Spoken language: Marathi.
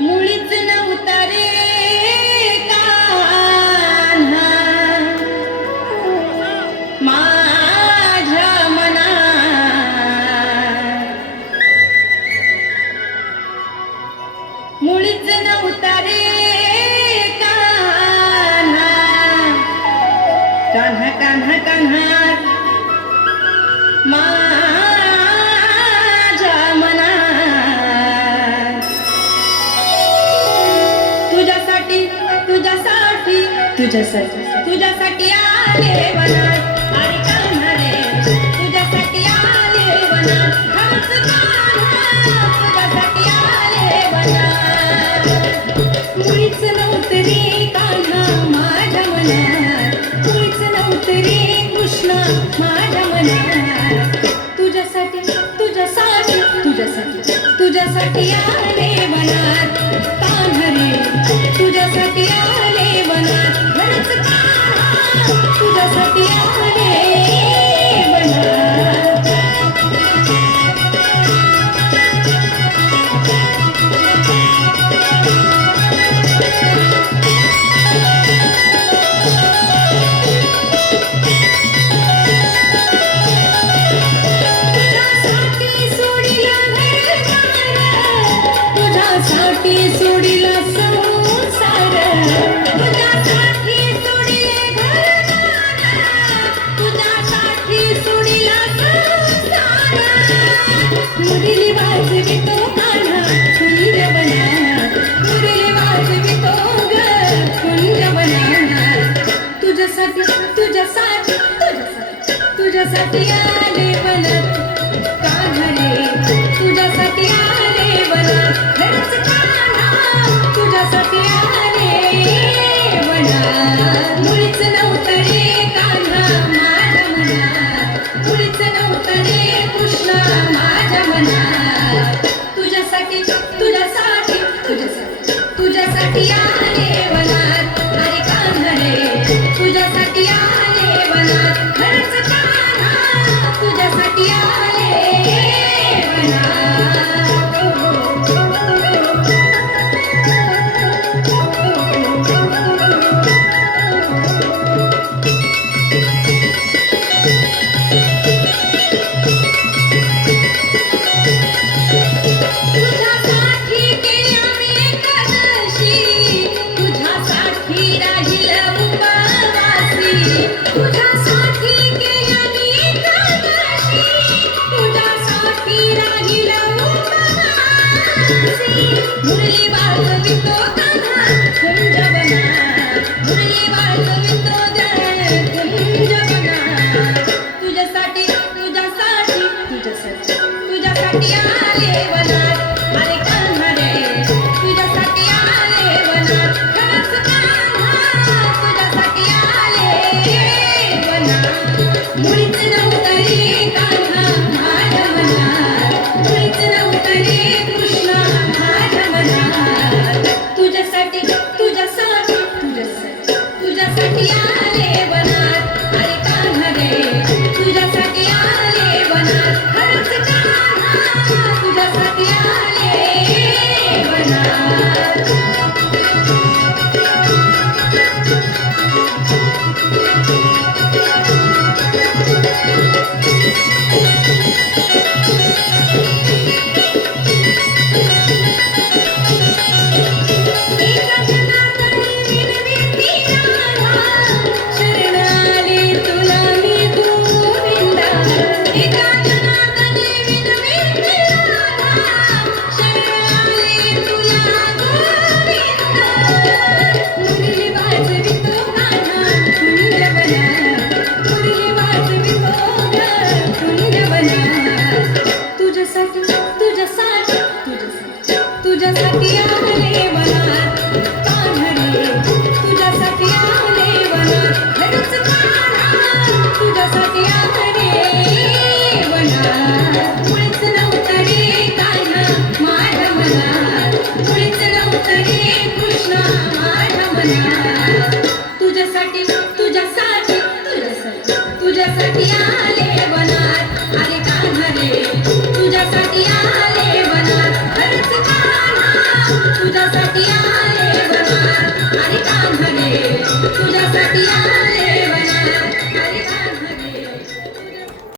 मुळीच नव्हता रे कान्हा माझ्या मनात, मुळीच नव्हता रे कान्हा कान्हा कान्हा कान्हा माझ्या मनात. तुझ्यासाठी तुझ्यासाठी तुझ्यासाठी तुझ्यासाठी आले वनात, अरे कान्हा रे तुझ्यासाठी आले वनात, खरंच कान्हा तुझ्यासाठी आले वनात. मुळीच नव्हतं रे कान्हा माझ्या मनात, मुळीच नव्हतं रे कृष्णा माझ्या मनात. तुझ्यासाठी तुझ्यासाठी तुझ्यासाठी तुझ्यासाठी आले वनात, कान्हा रे तुझ्यासाठी आले वनात, खरंच कान्हा तुझ्यासाठी आले वनात. तुझ्यासाठी सोडिला संसार, तुझ्यासाठी सोडिले घरदार, तुझ्यासाठी सोडिला संसार. मुरली वाजवितो कान्हा कुंज वनात, मुरली वाजवितो ग कुंज वनात. तुझ्यासाठी तुझ्यासाठी तुझ्यासाठी तुझ्यासाठी आले वनात, कान्हा रे तुझ्यासाठी आले वनात, खरंच कान्हा तुझ्यासाठी आले वनात. मुळीच नव्हतं रे कान्हा माझ्या मनात, मुळीच नव्हतं रे कृष्णा माझ्या मनात. तुझ्यासाठी तुझ्यासाठी तुझ्यासाठी तुझ्यासाठी आले वनात, अरे कान्हा रे तुझ्यासाठी आले वनात, खरंच कान्हा तुझ्यासाठी आले वनात. तुझ्यासाठी केली आम्ही एकादशी, तुझ्यासाठी राहील उपवासी, तुझ्यासाठी केली आम्ही एकादशी, तुझ्यासाठी राहील उपवासी. मुरली वाजवितो कान्हा कुंज वनात, मुरली वाजवितो ग कुंज वनात. तुझ्यासाठी तुझ्यासाठी तुझ्यासाठी तुझ्यासाठी आले वनात, अरे कान्हा रे तुझ्यासाठी आले वनात, खरंच कान्हा तुझ्यासाठी आले वनात. मुळीच नव्हतं रे कान्हा माझ्या मनात, मुळीच नव्हतं रे कृष्णा माझ्या मनात. तुझ्यासाठी तुझ्यासाठी तुझ्यासाठी तुझ्यासाठी आले वनात, अरे कान्हा रे तुझ्यासाठी आले वनात, खरंच कान्हा तुझ्यासाठी आले वनात.